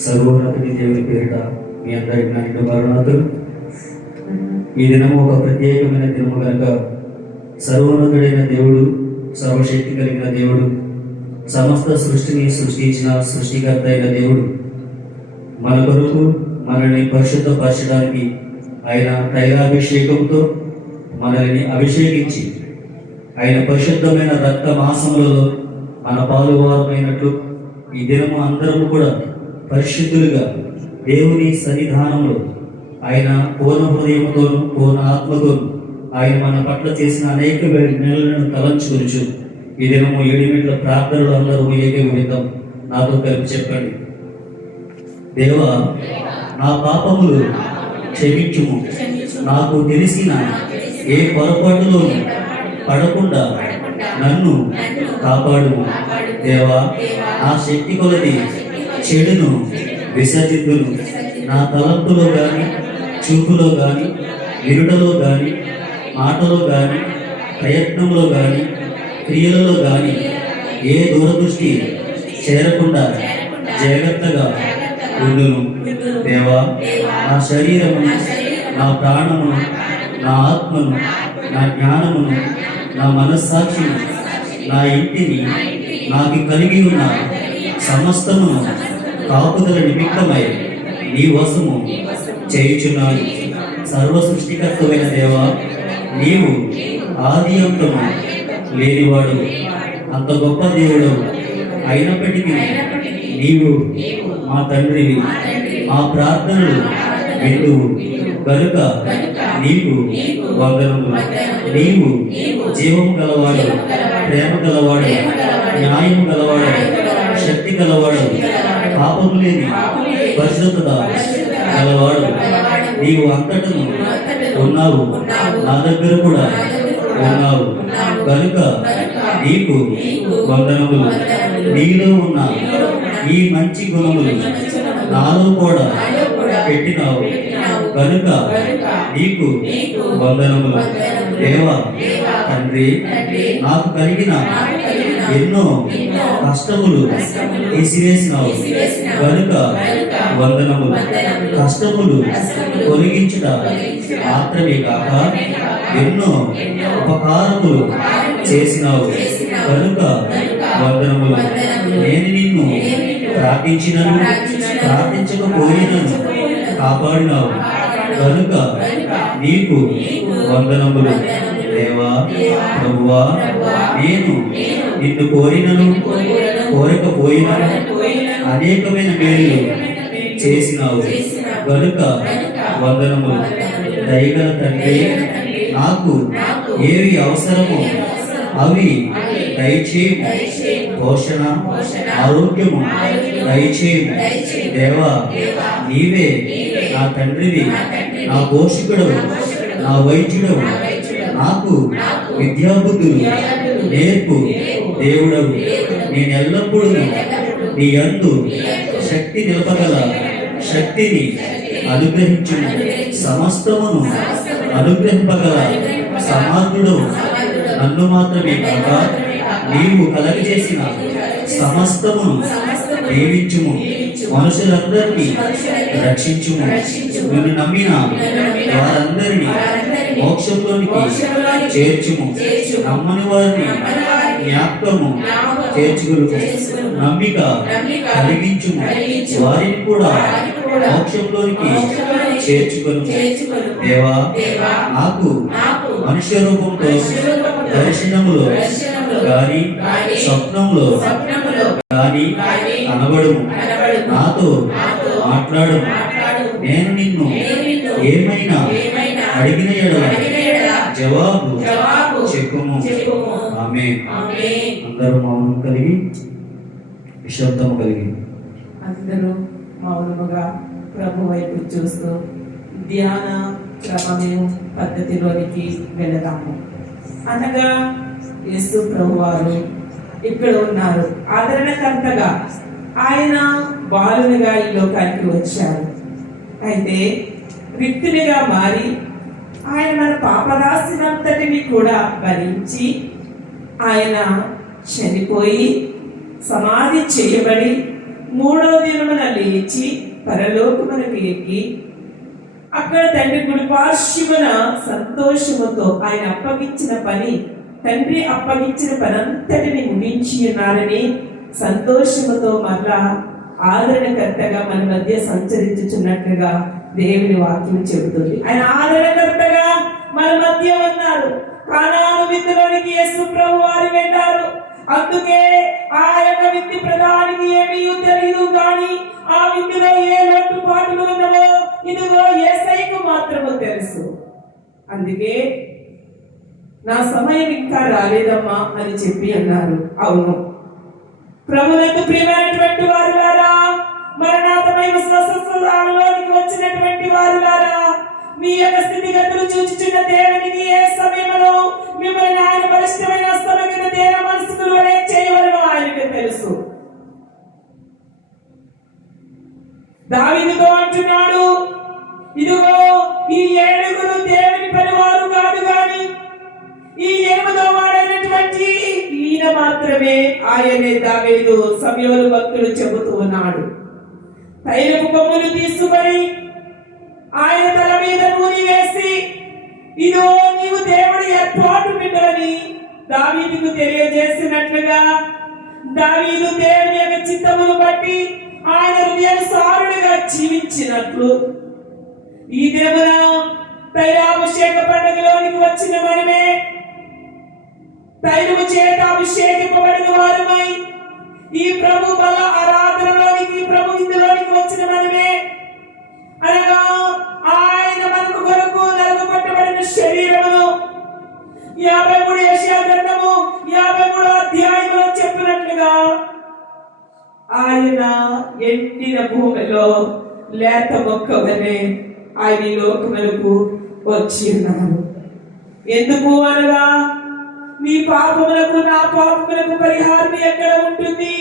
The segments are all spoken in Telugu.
సర్వోన్నతుడి దేవుని పేరిట మీ అందరికి నా నిండు మరణాతులు. ఈ దినము ఒక ప్రత్యేకమైన దినము కనుక సర్వోన్నతుడైన దేవుడు, సర్వశక్తి కలిగిన దేవుడు, సమస్త సృష్టిని సృష్టించిన సృష్టికర్త అయిన దేవుడు మన కొరకు మనల్ని పరిశుద్ధపరచడానికి ఆయన తైలాభిషేకంతో మనల్ని అభిషేకించి ఆయన పరిశుద్ధమైన రక్త మాసములలో మన పాలువారమైనట్లు ఈ దినము అందరము కూడా పరిశుద్ధులుగా దేవుని సన్నిధానంలో ఆయన పూర్ణ హృదయంతోనూ పూర్ణ ఆత్మతోనూ ఆయన మన పట్ల చేసిన అనేక నెలలను తలంచుకొనుచు ఈ దినము 7 మినిట్ల ప్రార్థనలు అందరూ ఏకీభవిద్దాం. నాతో కలిపి చెప్పండి. దేవా, నా పాపములు క్షమించుము, నాకు తెలిసిన ఏ పొరపాటులోనూ పడకుండా నన్ను కాపాడుము. దేవా, నా శక్తి కొలది చెడును విసర్జిద్దును. నా తలంపులో కానీ, చూపులో కానీ, వినుటలో కానీ, మాటలో కానీ, ప్రయత్నంలో కానీ, క్రియలలో కానీ ఏ దూరదృష్టి చేరకుండా జాగ్రత్తగా ఉండును. దేవా, నా శరీరమును, నా ప్రాణమును, నా ఆత్మను, నా జ్ఞానమును, నా మనస్సాక్షిని, నా ఇంటిని, నాకు కలిగి ఉన్న సమస్తమును కాపుదల నిమిత్తమై నీ వశము చేయుచున్నాను. సర్వ సృష్టికర్తమైన దేవా, నీవు ఆది అంతము లేనివాడు, అంత గొప్ప దేవుడు అయినప్పటికీ నీవు మా తండ్రివి, మా ప్రార్థనలు విందువు కనుక నీకు వందనములు. నీవు జీవము గలవాడు, ప్రేమ గలవాడు, న్యాయము గలవాడు, శక్తి గలవాడు, పాపము లేని పరిశుద్ధత గలవాడు. నీవు అంతటను ఉన్నావు, నా దగ్గర కూడా ఉన్నావు కనుక నీకు వందనములు. నీలో ఉన్న ఈ మంచి గుణములు నాలో కూడా పెట్టినావు కనుక నీకు వందనములు. దేవా, తండ్రి, నాకు కలిగిన ఎన్నో కష్టములు తీసివేసినావు కనుక వందనములు. కష్టములు తొలగించుట మాత్రమే కాక ఎన్నో ఉపకారములు చేసినావు కనుక వందనములు. నేను నిన్ను ప్రార్థించినను ప్రార్థించకపోయినను కాపాడినావు కనుక నీకు వందనములు. దేవా, ప్రభువా, నేను నిన్ను కోరినను కోరకపోయినను అనేకమైన మేలు చేసినావు కనుక వందనములు. దయగల తండ్రి, నాకు ఏవి అవసరమో అవి దయచేయము. పోషణ, ఆరోగ్యము దయచేయము. దేవా, నీవే నా తండ్రివి, నా పోషకుడవు, నా వైద్యుడవు. నాకు విద్యాబుద్ధులు నేర్పు దేవుడవు. నేను ఎల్లప్పుడూ నీ యందు శక్తి నిలపగల శక్తిని అనుగ్రహించు. సమస్తమును అనుగ్రహింపగల సమర్థుడవు. నన్ను మాత్రమే కాక నీవు కలగజేసిన సమస్తమును దీవించుము. మనుషులందరినీ రక్షించుము. నిన్ను నమ్మిన వారందరినీ మోక్షంలోనికి చేర్చుము. నమ్మని వారిని జ్ఞాపకము చేర్చుగలుగు. నమ్మిక కలిగించుము. వారిని కూడా మోక్షంలోనికి చేర్చుకొను. దేవా, నాకు మనుష్య రూపంలో దర్శనములో గాని స్వప్నంలో గాని కనబడుము. నాతో మాట్లాడుము. నేను నిన్ను ఏమైనా అడిగిన ఎడల జవాబు చెప్పుము. ఆమేన్. అందరూ మౌనం కలిగి నిశ్శబ్దము కలిగి అందరూ మౌనముగా ప్రభు వైపు చూస్తూ ధ్యాన క్రమము పద్ధతిలోనికి వెళదాము. అనగా యేసు ప్రభు వారు ఇక్కడ ఉన్నారు. ఆదరణకర్తగా ఆయన బాలునిగా ఈ లోకానికి వచ్చారు. అయితే రిక్తునిగా మారి ఆయన మన పాపరాశినంతటిని కూడా భరించి ఆయన చనిపోయి సమాధి చేయబడి మూడో దినమున లేచి పరలోకమునకు ఎక్కి అక్కడ తండ్రి కుడి పార్శ్వమున సంతోషముతో ఆయన అప్పగించిన పని తండ్రి అప్పగించిన పనంతటిని ముగించి ఉన్నారని సంతోషముతో మరలా ఆదరణకర్తగా మన మధ్య సంచరించుచున్నట్లుగా దేవుని వాక్యం చెబుతుంది. ఆయన ఆదరణకర్తగా మన మధ్య ఉన్నారు. కానాను విందులోనికి యేసు ప్రభు వారు వెళ్ళారు. అందుకే ఆ యొక్క విందు ప్రధానికి ఏమీ తెలియదు, కానీ ఆ విందులో ఏ లోటుపాట్లు ఉన్నవో ఇదిగో యేసయ్యకు మాత్రమే తెలుసు. అందుకే నా సమయం ఇంకా రాలేదమ్మా అని చెప్పి అన్నారు. అవును, ప్రభువునందు ప్రియమైనటువంటి వారులారా, మరణాతమైన స్వస్థతలోనికి వచ్చినటువంటి వారులారా, మీ యొక్క స్థితిగతులు చూచుచున్న దేవునికి ఏ సమయంలో మిమ్మల్ని ఆయన బలిష్టమైన హస్తము కింద దేన మనసుకులు వలె చేయవలెనో ఆయనకు తెలుసు. దావీదుతో అంటున్నాడు, ఇదిగో ఈ 7 దేవుని పనివారు కాదు, గాని ఈ 8వ వాడైనటువంటి ఈయన మాత్రమే ఆయనే దావీదు. సమూయేలు భక్తుడు చెబుతూ ఉన్నాడు. తైలపు కొమ్ములు తీసుకొని ఆయన తల మీద నూనె వేసి, ఇదో నీవు దేవుడి ఏర్పాటు బిడ్డని దావీదుకు తెలియజేసినట్లుగా దావీదు దేవుని యొక్క చిత్తమును బట్టి ఆయన హృదయానుసారుడిగా జీవించినట్లు ఈ దినమున తైలాభిషేక పండుగలోనికి వచ్చిన మనమే, తైలము చేత అభిషేకింపబడిన వారమై ఈ ప్రభు బల ఆరాధనలోనికి ప్రభు ఇందులోనికి వచ్చిన మనమే, అనగా ఆయన మనకు కొరకు నలుగుపట్టబడిన శరీరమును 53 యెషయా గ్రంథము 53వ అధ్యాయంలో చెప్పినట్లుగా ఆయన ఎండిన భూమిలో లేత మొక్క వలె ఆయన ఈ లోకములకు వచ్చి ఉన్నారు. ఎందుకు అనగా నీ పాపములకు నా పాపములకు పరిహారం ఎక్కడ ఉంటుంది?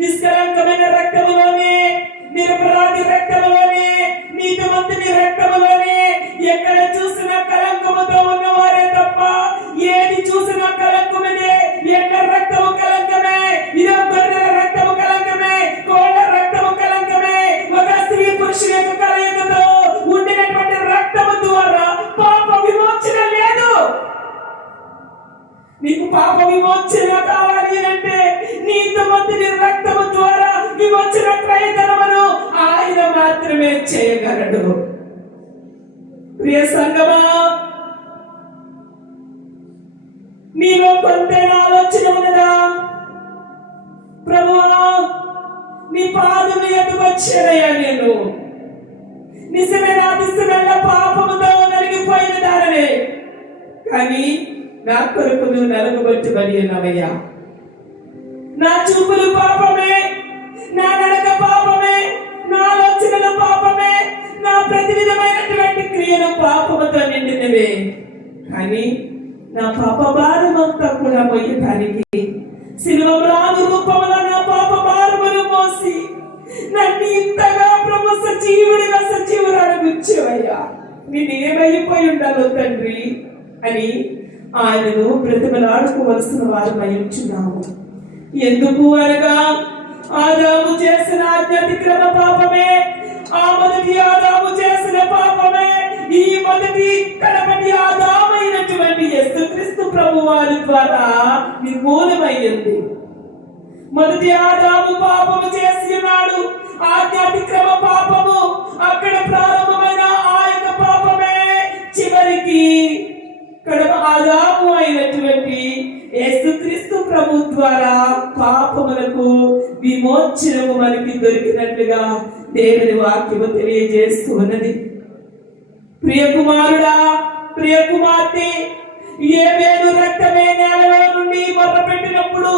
నిష్కలంకమైన రక్తములోనే, నిరపరాధి రక్తములోనే, నీతిమంతుని రక్తములోనే. ఎక్కడ చూసినా కలంకముతో ఉన్నవారే తప్ప ఏది చూసినా కలంకమే. ఎక్కడ రక్తము కలంకమే, ఇదో గొర్రెల రక్తము కలంకమే, కోళ్ళ రక్తము కలంకమే. ఒక స్త్రీ పురుషుల యొక్క కలయికతో ఉండినటువంటి రక్తము ద్వారా పాప విమోచన లేదు. నీకు పాప విమోచన కావాలి అంటే నీతిమంతుని రక్తము ద్వారా విమోచన క్రయధనమును ఆయన మాత్రమే చేయగలడు. ప్రియ సంగమా, నీలో కొంతైనా ఆలోచన ఉన్నదా? ప్రభువా, నీ పాదము ఎత్తుకొచ్చానయ్యా, నేను నిజమే, నా నిజమైన పాపముతో నలిగిపోయిన దాననే, కానీ నా కొరకు నువ్వు నలుగుబట్టుబడి ఉన్నావయ్యా. నా చూపులు పాపమే, నా నడక పాపమే, నా ఆలోచనలు పాపమే, నా ప్రతి విధమైనటువంటి క్రియలు పాపముతో నిండినవే. కానీ నా పాప భారమంతా కూడా మోయటానికి శిలువ రాను రూపంలో నా పాప భారమును మోసి నన్ను ఇంతగా ప్రభు సజీవుడిగా సజీవురాలు గుచ్చేవయ్యా. నేను ఏమైపోయి ఉండాలో తండ్రి అని ఆయనను బ్రతిమలాడుకోవలసిన వారమై ఉంచున్నాము. ఎందుకు అనగా ఆదాము చేసిన ఆజ్ఞాతిక్రమ పాపమే, ఆ మొదటి ఆదాము చేసిన పాపమే ఈ మొదటి కడపటి ఆదామైనటువంటి యేసుక్రీస్తు ప్రభు వారి ద్వారా నిర్మూలమైంది. మొదటి ఆదాము పాపము చేసి ఉన్నాడు. ఆజ్ఞాతిక్రమ పాపము అక్కడ ప్రారంభమైన ఆ యొక్క పాపమే చివరికి కడప ఆదాము అయినటువంటి యేసుక్రీస్తు ప్రభు ద్వారా పాపములకు విమోచనము మనకి దొరికినట్లుగా దేవుని వాక్యము తెలియజేస్తూ ఉన్నది. ప్రియ కుమారుడా, ప్రియ కుమార్తె, ఏమేను రక్తమే నేలలో నుండి మొదలుపెట్టినప్పుడు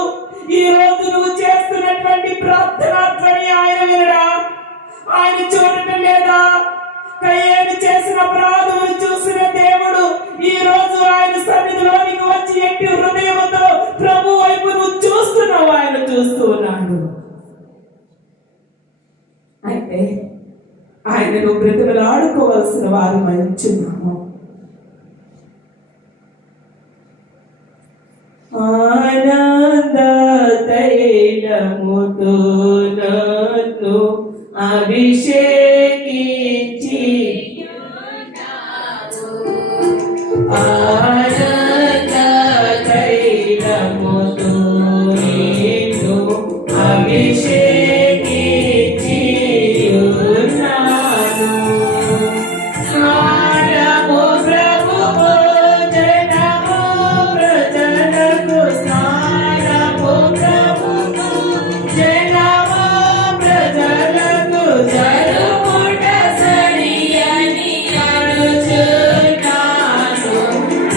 ఈ రోజు నువ్వు చేస్తున్నటువంటి ప్రార్థన ధ్వని ఆయన వినడా? ఆయన చూడటం లేదా? కయ్యేను చేసిన అపరాధములు చూసిన దేవుడు ఈ రోజు ఆయన సన్నిధిలోనికి వచ్చి ఎట్టి హృదయముతో ప్రభు వైపు నువ్వు చూస్తున్నావు, ఆయన చూస్తూ ఉన్నాడు. అయితే ఆయనను బ్రతిమలాడుకోవాల్సిన వారు మంచున్నాము. ఆనంద తైలముతో నన్ను అభిషేకించి ఆనంద తైలముతో నిన్ను అభిషేకించి ఉన్నాను. స్నానము ప్రభు భోజనము ప్రజలకు, స్నానము ప్రభు భోజనము ప్రజలకు జరుపుట సరియని అనుచున్నాను.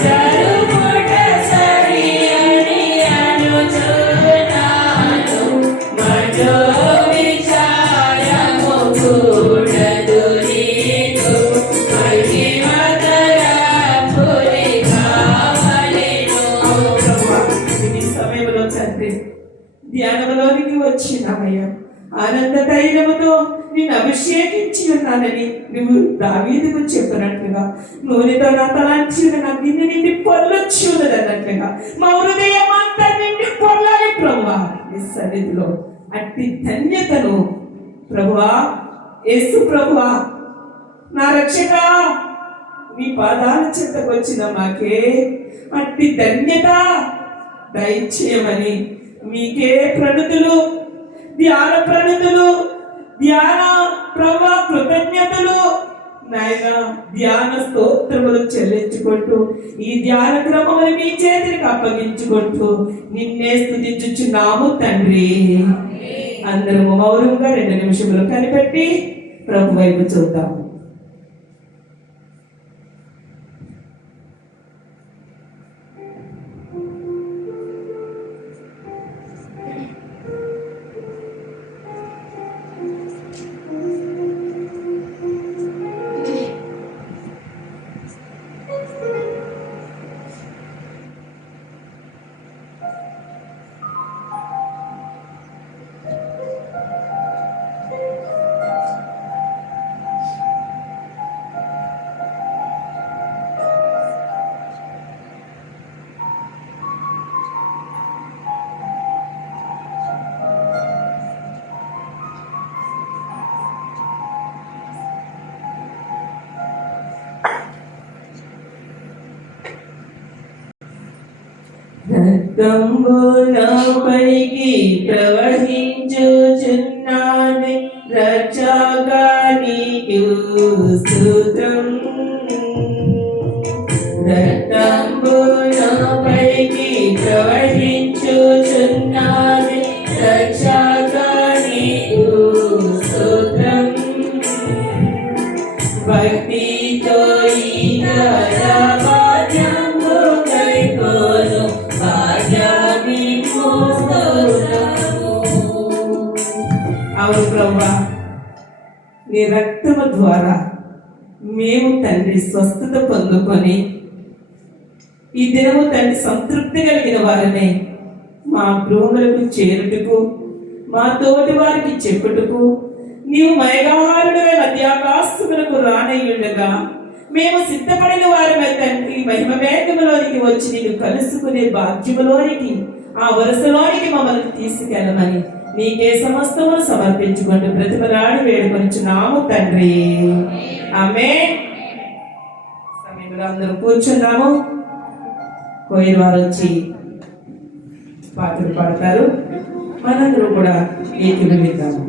జరుపుట సరియని అనుచున్నాను. మరో విచారము కూడదు నీకు, మహిమతరపురి కావలెను. ఈ సమయంలో తండ్రి ధ్యానంలోనికి వచ్చినామయ్యా. ఆనంద తైలముతో నిన్ను అభిషేకించి ఉన్నానని నువ్వు దావీదుకు చెప్పినట్లుగా, నూనెతో నా తలాంచి నా గిన్నె నిండి పొల్లొచ్చి ఉన్నది అన్నట్లుగా మా హృదయం అంతా నిండి పొల్లాలి ప్రభువా నీ సన్నిధిలో. అట్టి ధన్యతను ప్రభువా, యేసు ప్రభువా, నా రక్షక, నీ పాదాల చెంతకు వచ్చిన మాకే అట్టి ధన్యత దయచేయమని మీకే ప్రణుతులు, ధ్యాన ప్రణుతులు, ధ్యాన ప్రభా కృతజ్ఞతలు నాయన, ధ్యాన స్తోత్రములు చెల్లించుకుంటూ ఈ ధ్యాన క్రమములు మీ చేతికి అప్పగించుకుంటూ నిన్నే స్తుతించుచున్నాము తండ్రి. అందరము మౌనంగా 2 నిమిషములు కనిపెట్టి ప్రభు వైపు చూద్దాము. రక్తంబులపైకి ప్రవహించుచున్నది రక్షగా నీకు స్తుతం. రక్తంబులపైకి ప్రవహించుచున్నది రక్షగా నీకు స్తుతం. భక్తితో అవును ప్రభువా, నీ రక్తము ద్వారా మేము తండ్రి స్వస్థత పొందుకొని ఈ దినము తండ్రి సంతృప్తి కలిగిన వారిని మా గృహములకు చేరుటకు, మా తోటి వారికి చెప్పుటకు నీవు మయగాహారుడవే మధ్యాకాశములకు రానయ్యుండగా మేము సిద్ధపడిన వారమై తండ్రి మహిమ వేగములోనికి వచ్చి నిన్ను కలుసుకునే భాగ్యములోనికి, ఆ వరుసలోనికి మమ్మల్ని తీసుకెళ్ళమని నీకే సమస్తమును సమర్పించుకుంటూ ప్రతిమలాడి వేడుకొనిచున్నాము తండ్రి. ఆమేన్. సమయంలో అందరూ కూర్చున్నాము. కోయిర్ వారు వచ్చి పాటలు పాడతారు. మనందరూ కూడా ఏకీభవిద్దాము.